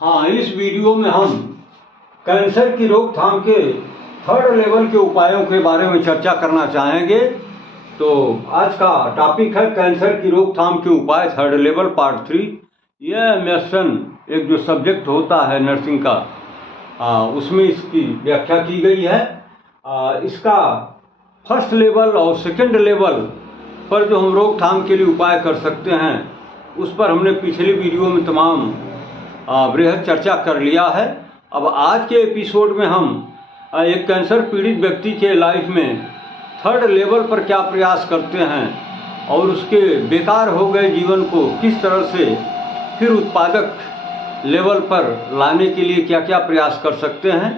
हाँ, इस वीडियो में हम कैंसर की रोकथाम के थर्ड लेवल के उपायों के बारे में चर्चा करना चाहेंगे। तो आज का टॉपिक है कैंसर की रोकथाम के उपाय थर्ड लेवल पार्ट 3। यह मेडिसिन एक जो सब्जेक्ट होता है नर्सिंग का, उसमें इसकी व्याख्या की गई है। इसका फर्स्ट लेवल और सेकंड लेवल पर जो हम रोकथाम के लिए उपाय कर सकते हैं, उस पर हमने पिछली वीडियो में तमाम बृहद चर्चा कर लिया है। अब आज के एपिसोड में हम एक कैंसर पीड़ित व्यक्ति के लाइफ में थर्ड लेवल पर क्या प्रयास करते हैं और उसके बेकार हो गए जीवन को किस तरह से फिर उत्पादक लेवल पर लाने के लिए क्या क्या प्रयास कर सकते हैं,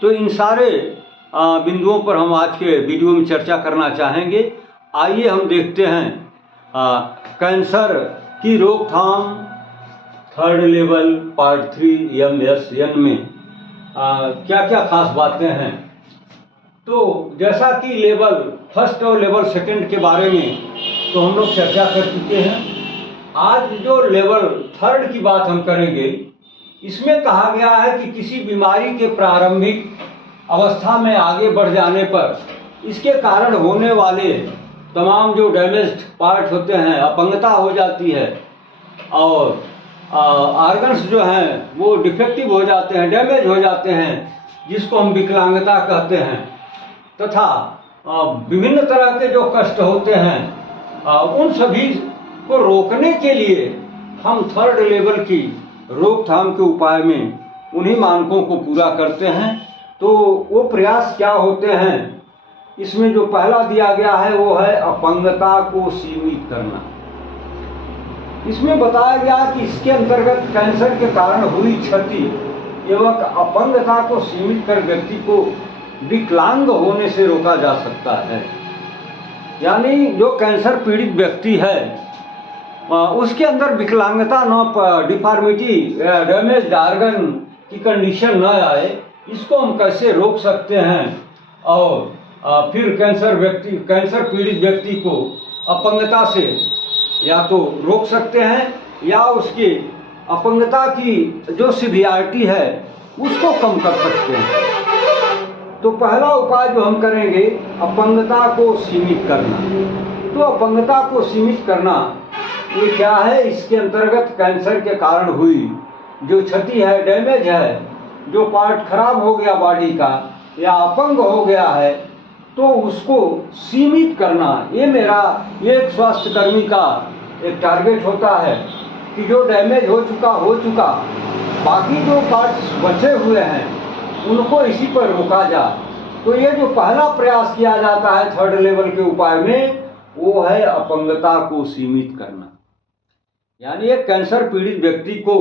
तो इन सारे बिंदुओं पर हम आज के वीडियो में चर्चा करना चाहेंगे। आइए हम देखते हैं कैंसर की रोकथाम थर्ड लेवल पार्ट 3 MSN में क्या क्या खास बातें हैं। तो जैसा कि लेवल फर्स्ट और लेवल सेकंड के बारे में तो हम लोग चर्चा कर चुके हैं। आज जो लेवल थर्ड की बात हम करेंगे, इसमें कहा गया है कि किसी बीमारी के प्रारंभिक अवस्था में आगे बढ़ जाने पर इसके कारण होने वाले तमाम जो डैमेज्ड पार्ट होते हैं, अपंगता हो जाती है और ऑर्गन्स जो हैं वो डिफेक्टिव हो जाते हैं, डैमेज हो जाते हैं, जिसको हम विकलांगता कहते हैं, तथा विभिन्न तरह के जो कष्ट होते हैं, उन सभी को रोकने के लिए हम थर्ड लेवल की रोकथाम के उपाय में उन्हीं मानकों को पूरा करते हैं। तो वो प्रयास क्या होते हैं, इसमें जो पहला दिया गया है वो है अपंगता को सीमित करना। इसमें बताया गया कि इसके अंतर्गत कैंसर के कारण हुई क्षति एवं अपंगता को सीमित कर व्यक्ति को विकलांग होने से रोका जा सकता है। यानी जो कैंसर पीड़ित व्यक्ति है उसके अंदर विकलांगता न, डिफॉर्मिटी, डैमेज ऑर्गन की कंडीशन न आए, इसको हम कैसे रोक सकते हैं और फिर कैंसर पीड़ित व्यक्ति को अपंगता से या तो रोक सकते हैं या उसकी अपंगता की जो सिवियरिटी है उसको कम कर सकते हैं। तो पहला उपाय जो हम करेंगे, अपंगता को सीमित करना। तो अपंगता को सीमित करना ये क्या है, इसके अंतर्गत कैंसर के कारण हुई जो क्षति है, डैमेज है, जो पार्ट खराब हो गया बॉडी का या अपंग हो गया है, तो उसको सीमित करना। ये मेरा एक स्वास्थ्य कर्मी का एक टारगेट होता है कि जो डैमेज हो चुका, बाकी जो पार्ट्स बचे हुए हैं उनको इसी पर रोका जाए। तो ये जो पहला प्रयास किया जाता है थर्ड लेवल के उपाय में, वो है अपंगता को सीमित करना। यानी एक कैंसर पीड़ित व्यक्ति को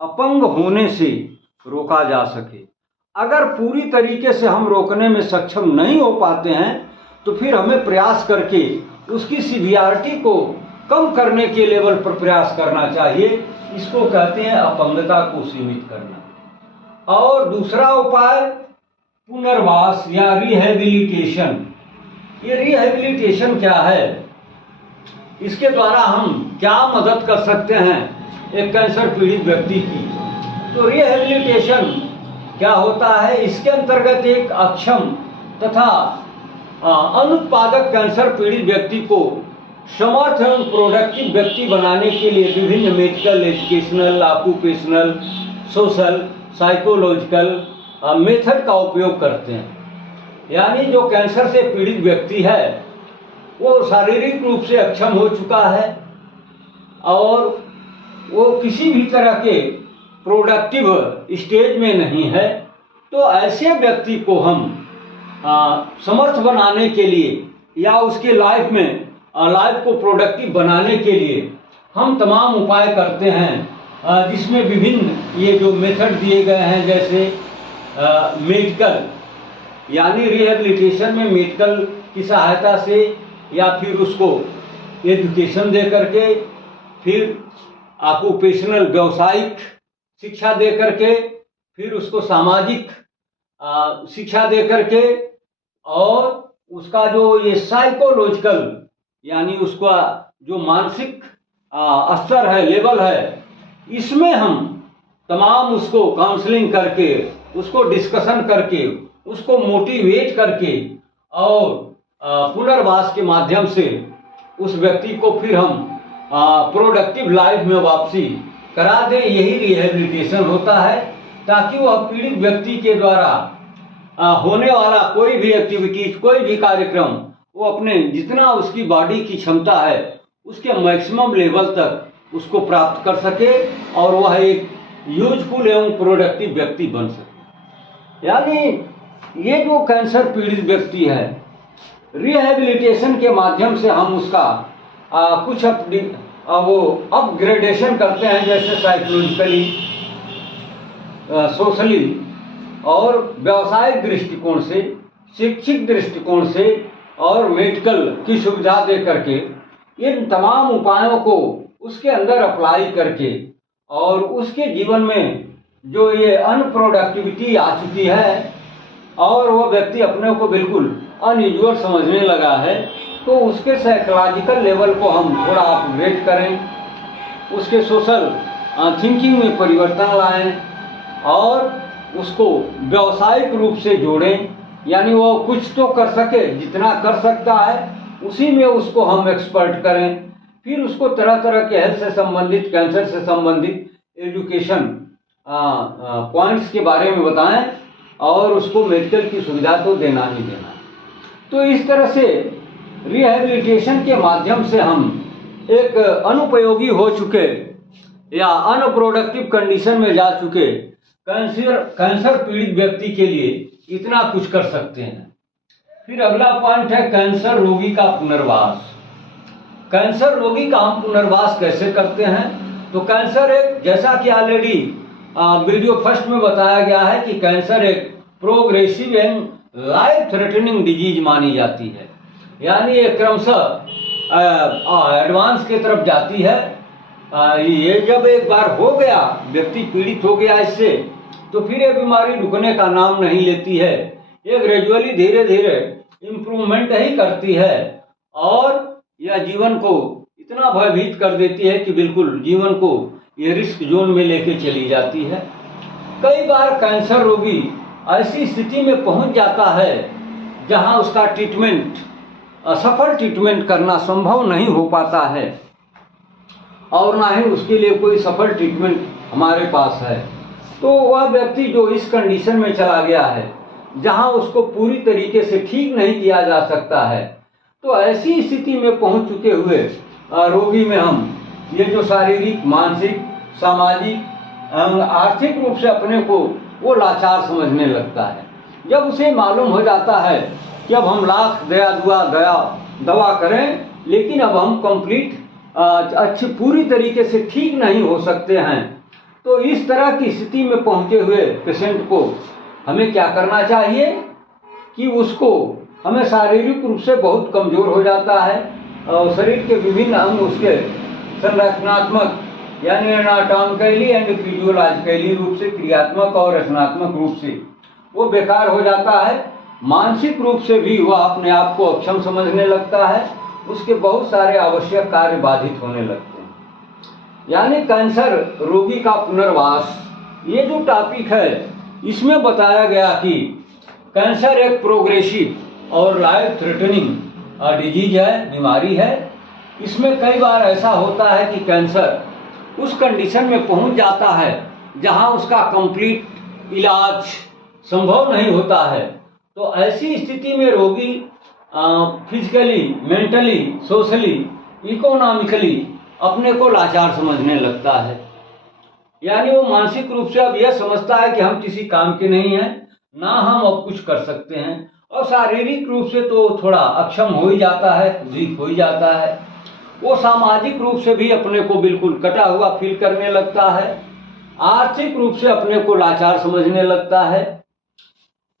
अपंग होने से रोका जा सके। अगर पूरी तरीके से हम रोकने में सक्षम नहीं हो पाते हैं तो फिर हमें प्रयास करके उसकी सिवियरिटी को कम करने के लेवल पर प्रयास करना चाहिए। इसको कहते हैं अपंगता को सीमित करना। और दूसरा उपाय पुनर्वास या रिहेबिलिटेशन। ये रिहेबिलिटेशन क्या है, इसके द्वारा हम क्या मदद कर सकते हैं एक कैंसर पीड़ित व्यक्ति की। तो रिहेबिलिटेशन क्या होता है, इसके अंतर्गत एक अक्षम तथा अनुत्पादक कैंसर पीड़ित व्यक्ति को समर्थ एवं प्रोडक्टिव व्यक्ति बनाने के लिए विभिन्न medical, educational, occupational, social, psychological method का उपयोग करते हैं। यानी जो कैंसर से पीड़ित व्यक्ति है वो शारीरिक रूप से अक्षम हो चुका है और वो किसी भी तरह के प्रोडक्टिव स्टेज में नहीं है, तो ऐसे व्यक्ति को हम समर्थ बनाने के लिए या उसके लाइफ को प्रोडक्टिव बनाने के लिए हम तमाम उपाय करते हैं, जिसमें विभिन्न ये जो मेथड दिए गए हैं, जैसे मेडिकल, यानी रिहेबिलिटेशन में मेडिकल की सहायता से या फिर उसको एजुकेशन दे करके, फिर ऑक्यूपेशनल व्यावसायिक शिक्षा दे करके, फिर उसको सामाजिक शिक्षा दे करके, और उसका जो ये साइकोलॉजिकल यानी उसका जो मानसिक स्तर है, लेवल है, इसमें हम तमाम उसको काउंसलिंग करके, उसको डिस्कशन करके, उसको मोटिवेट करके और पुनर्वास के माध्यम से उस व्यक्ति को फिर हम प्रोडक्टिव लाइफ में वापसी करा दें, यही रिहेबिलिटेशन होता है। ताकि वह पीड़ित व्यक्ति के द्वारा होने वाला कोई भी एक्टिविटीज, कोई भी कार्यक्रम वो अपने जितना उसकी बॉडी की क्षमता है उसके मैक्सिमम लेवल तक उसको प्राप्त कर सके और वह एक यूजफुल एवं प्रोडक्टिव व्यक्ति बन सके। यानी ये जो कैंसर पीड़ित व्यक्ति है, रिहेबिलिटेशन के माध्यम से हम उसका कुछ वो अपग्रेडेशन करते हैं, जैसे साइकोलॉजिकली, सोशली और व्यावसायिक दृष्टिकोण से, शैक्षिक दृष्टिकोण से और मेडिकल की सुविधा दे करके इन तमाम उपायों को उसके अंदर अप्लाई करके और उसके जीवन में जो ये अनप्रोडक्टिविटी आ चुकी है और वह व्यक्ति अपने को बिल्कुल अनयूजुअल समझने लगा है, तो उसके साइकोलॉजिकल लेवल को हम थोड़ा अपग्रेड करें, उसके सोशल थिंकिंग में परिवर्तन लाएं और उसको व्यावसायिक रूप से जोड़ें। यानी वो कुछ तो कर सके, जितना कर सकता है उसी में उसको हम एक्सपर्ट करें। फिर उसको तरह तरह के हेल्थ से संबंधित, कैंसर से संबंधित एजुकेशन पॉइंट्स के बारे में बताएं और उसको मेडिकल की सुविधा तो देना ही देना। तो इस तरह से रिहेबिलिटेशन के माध्यम से हम एक अनुपयोगी हो चुके या अनप्रोडक्टिव कंडीशन में जा चुके कैंसर पीड़ित व्यक्ति के लिए इतना कुछ कर सकते हैं। फिर अगला पॉइंट है कैंसर रोगी का पुनर्वास। कैंसर रोगी का हम पुनर्वास कैसे करते हैं? तो कैंसर एक, जैसा कि ऑलरेडी वीडियो फर्स्ट में बताया गया है कि कैंसर एक progressive and life threatening disease मानी जाती है। यानी ये क्रमशः एडवांस की तरफ जाती है। ये जब एक बार हो गया, व्यक्ति पीड़ित हो गया इससे, तो फिर ये बीमारी रुकने का नाम नहीं लेती है। ये ग्रेजुअली धीरे धीरे इम्प्रूवमेंट ही करती है और यह जीवन को इतना भयभीत कर देती है कि बिल्कुल जीवन को ये रिस्क जोन में लेके चली जाती है। कई बार कैंसर रोगी ऐसी स्थिति में पहुंच जाता है जहां उसका ट्रीटमेंट, सफल ट्रीटमेंट करना संभव नहीं हो पाता है और ना ही उसके लिए कोई सफल ट्रीटमेंट हमारे पास है। तो वह व्यक्ति जो इस कंडीशन में चला गया है जहां उसको पूरी तरीके से ठीक नहीं किया जा सकता है, तो ऐसी स्थिति में पहुंच चुके हुए रोगी में हम ये जो शारीरिक, मानसिक, सामाजिक एवं आर्थिक रूप से अपने को वो लाचार समझने लगता है। जब उसे मालूम हो जाता है कि अब हम लाख दवा करें लेकिन अब हम कंप्लीट अच्छी पूरी तरीके से ठीक नहीं हो सकते हैं, तो इस तरह की स्थिति में पहुंचे हुए पेशेंट को हमें क्या करना चाहिए कि उसको, हमें शारीरिक रूप से बहुत कमजोर हो जाता है और शरीर के विभिन्न अंग उसके संरचनात्मक यानी एनाटॉमिकली एंड फिजियोलॉजिकली रूप से, क्रियात्मक और रचनात्मक रूप से वो बेकार हो जाता है। मानसिक रूप से भी वह अपने आप को अक्षम समझने लगता है, उसके बहुत सारे आवश्यक कार्य बाधित होने लगते हैं। यानी कैंसर रोगी का पुनर्वास, ये जो टॉपिक है इसमें बताया गया कि कैंसर एक प्रोग्रेसिव और लाइफ थ्रेटनिंग डिजीज है, बीमारी है। इसमें कई बार ऐसा होता है कि कैंसर उस कंडीशन में पहुंच जाता है जहां उसका कंप्लीट इलाज संभव नहीं होता है। तो ऐसी स्थिति में रोगी फिजिकली, मेंटली, सोशली, इकोनॉमिकली अपने को लाचार समझने लगता है। यानी वो मानसिक रूप से अब यह समझता है कि हम किसी काम के नहीं हैं, ना हम अब कुछ कर सकते हैं, और शारीरिक रूप से तो थोड़ा अक्षम हो ही जाता है, वीक हो ही जाता है। वो सामाजिक रूप से भी अपने को बिल्कुल कटा हुआ फील करने लगता है, आर्थिक रूप से अपने को लाचार समझने लगता है।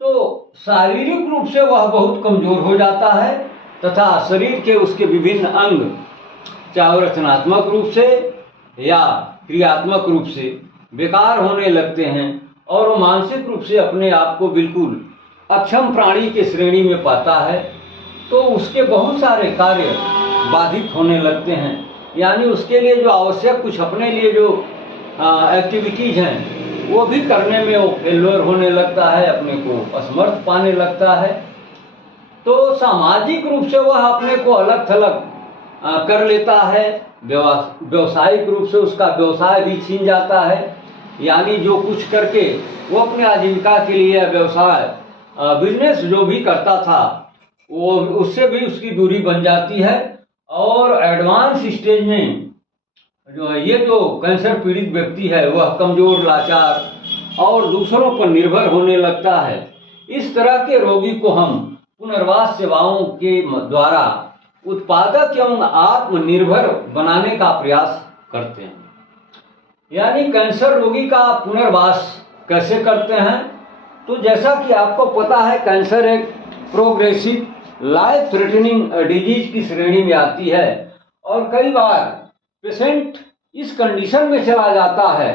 तो शारीरिक रूप से वह बहुत कमजोर हो जाता है तथा शरीर के उसके विभिन्न अंग, चाहे रचनात्मक रूप से या क्रियात्मक रूप से बेकार होने लगते हैं और वो मानसिक रूप से अपने आप को बिल्कुल अक्षम प्राणी के श्रेणी में पाता है। तो उसके बहुत सारे कार्य बाधित होने लगते हैं। यानी उसके लिए जो आवश्यक कुछ अपने लिए जो एक्टिविटीज हैं वो भी करने में वो फेल्योर होने लगता है, अपने को असमर्थ पाने लगता है। तो सामाजिक रूप से वह अपने को अलग थलग कर लेता है, व्यवसायिक रूप से उसका व्यवसाय भी छीन जाता है, यानी जो कुछ करके वो अपने आजीविका के लिए व्यवसाय बिजनेस जो भी करता था वो उससे भी उसकी दूरी बन जाती है। और एडवांस स्टेज में जो कैंसर पीड़ित व्यक्ति है वह कमजोर, लाचार और दूसरों पर निर्भर होने लगता है। इस तरह के रोगी को हम पुनर्वास सेवाओं के द्वारा उत्पादक एवं आत्मनिर्भर बनाने का प्रयास करते हैं। यानी कैंसर रोगी का पुनर्वास कैसे करते हैं? तो जैसा कि आपको पता है, कैंसर एक प्रोग्रेसिव लाइफ थ्रेटनिंग डिजीज की श्रेणी में आती है और कई बार पेशेंट इस कंडीशन में चला जाता है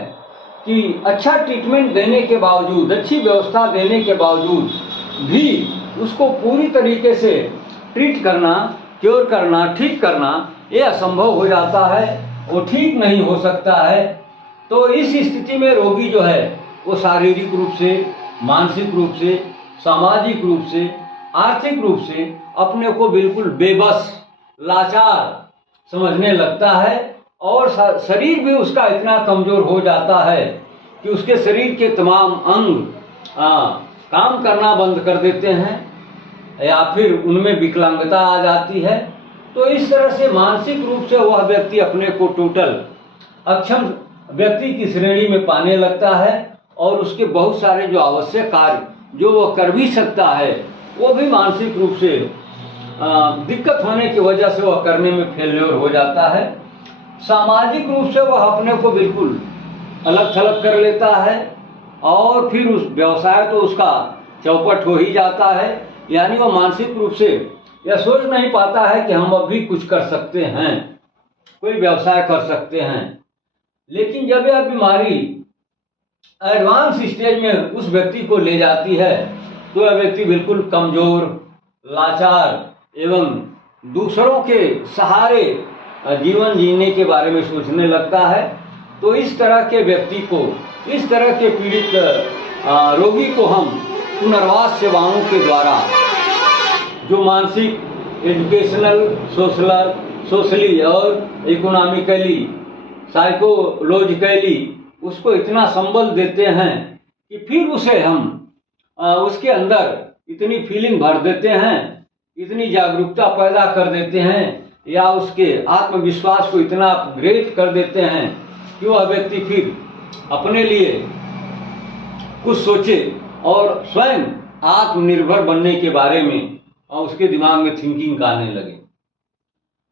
कि अच्छा ट्रीटमेंट देने के बावजूद, अच्छी व्यवस्था देने के बावजूद भी उसको पूरी तरीके से ट्रीट करना, क्योर करना, ठीक करना ये असंभव हो जाता है, वो ठीक नहीं हो सकता है। तो इस स्थिति में रोगी जो है वो शारीरिक रूप से, मानसिक रूप से, सामाजिक रूप से, आर्थिक रूप से अपने को बिल्कुल बेबस, लाचार समझने लगता है और शरीर भी उसका इतना कमजोर हो जाता है कि उसके शरीर के तमाम अंग काम करना बंद कर देते हैं या फिर उनमें विकलांगता आ जाती है। तो इस तरह से मानसिक रूप से वह व्यक्ति अपने को टोटल अक्षम व्यक्ति की श्रेणी में पाने लगता है और उसके बहुत सारे जो आवश्यक कार्य जो वह कर भी सकता है वो भी मानसिक रूप से दिक्कत होने की वजह से वह करने में फेल्योर हो जाता है। सामाजिक रूप से वह अपने को बिल्कुल अलग थलग कर लेता है और फिर उस व्यवसाय तो उसका चौपट हो ही जाता है, यानी वह मानसिक रूप से यह सोच नहीं पाता है कि हम अब भी कुछ कर सकते हैं, कोई व्यवसाय कर सकते हैं। लेकिन जब यह बीमारी एडवांस स्टेज में उस व्यक्ति को ले जाती है तो यह व्यक्ति बिल्कुल कमजोर, लाचार एवं दूसरों के सहारे जीवन जीने के बारे में सोचने लगता है। तो इस तरह के व्यक्ति को, इस तरह के पीड़ित रोगी को हम पुनर्वास सेवाओं के द्वारा जो मानसिक, एजुकेशनल, सोशली और इकोनॉमिकली, साइकोलॉजिकली उसको इतना संबल देते हैं कि फिर उसे हम उसके अंदर इतनी फीलिंग भर देते हैं, इतनी जागरूकता पैदा कर देते हैं या उसके आत्मविश्वास को इतना अपग्रेड कर देते हैं कि वह व्यक्ति फिर अपने लिए कुछ सोचे और स्वयं आत्मनिर्भर बनने के बारे में उसके दिमाग में थिंकिंग आने लगे।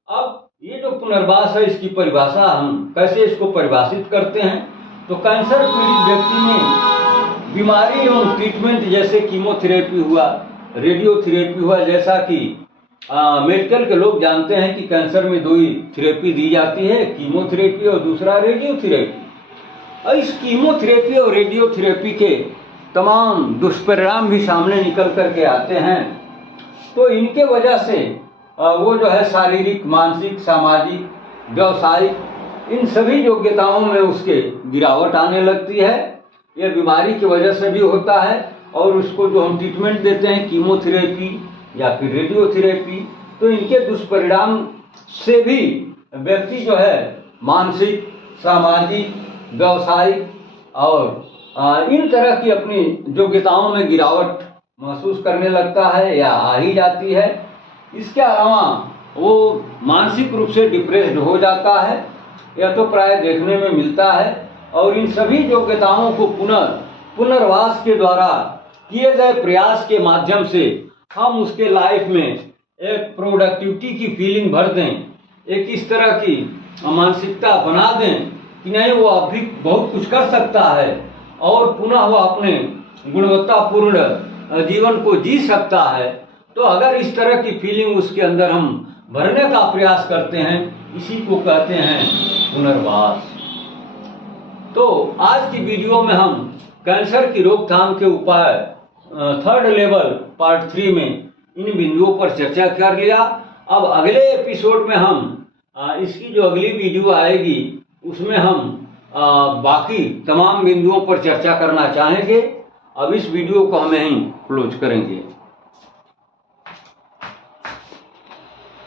अब ये जो पुनर्वास है इसकी परिभाषा हम कैसे इसको परिभाषित करते हैं? तो कैंसर पीड़ित व्यक्ति में बीमारी एवं ट्रीटमेंट जैसे कीमोथेरेपी हुआ, रेडियोथेरेपी हुआ, जैसा कि मेडिकल के लोग जानते हैं कि कैंसर में दो ही थेरेपी दी जाती है, कीमोथेरेपी और दूसरा रेडियोथेरेपी। और इस कीमोथेरेपी और रेडियोथेरेपी के तमाम दुष्परिणाम भी सामने निकल करके आते हैं। तो इनके वजह से वो जो है शारीरिक, मानसिक, सामाजिक, व्यवसायिक इन सभी योग्यताओं में उसके गिरावट आने लगती है। यह बीमारी की वजह से भी होता है और उसको जो हम ट्रीटमेंट देते हैं कीमोथेरेपी या फिर रेडियोथेरेपी, तो इनके दुष्परिणाम से भी व्यक्ति जो है मानसिक, सामाजिक, व्यवसायिक और इन तरह की अपनी योग्यताओं में गिरावट महसूस करने लगता है या आ ही जाती है। इसके अलावा वो मानसिक रूप से डिप्रेस्ड हो जाता है, यह तो प्राय देखने में मिलता है। और इन सभी योग्यताओं को पुनर्वास के द्वारा किए गए प्रयास के माध्यम से हम उसके लाइफ में एक प्रोडक्टिविटी की फीलिंग भर दें, एक इस तरह की मानसिकता बना दें कि नहीं वो अब भी बहुत कुछ कर सकता है और पुनः वो अपने गुणवत्तापूर्ण जीवन को जी सकता है। तो अगर इस तरह की फीलिंग उसके अंदर हम भरने का प्रयास करते हैं, इसी को कहते हैं पुनर्वास। तो आज की वीडियो में हम कैंसर की रोकथाम के उपाय 3rd लेवल पार्ट 3 में इन बिंदुओं पर चर्चा कर लिया। अब अगले एपिसोड में हम इसकी जो अगली वीडियो आएगी उसमें हम बाकी तमाम बिंदुओं पर चर्चा करना चाहेंगे। अब इस वीडियो को हम यहीं क्लोज करेंगे।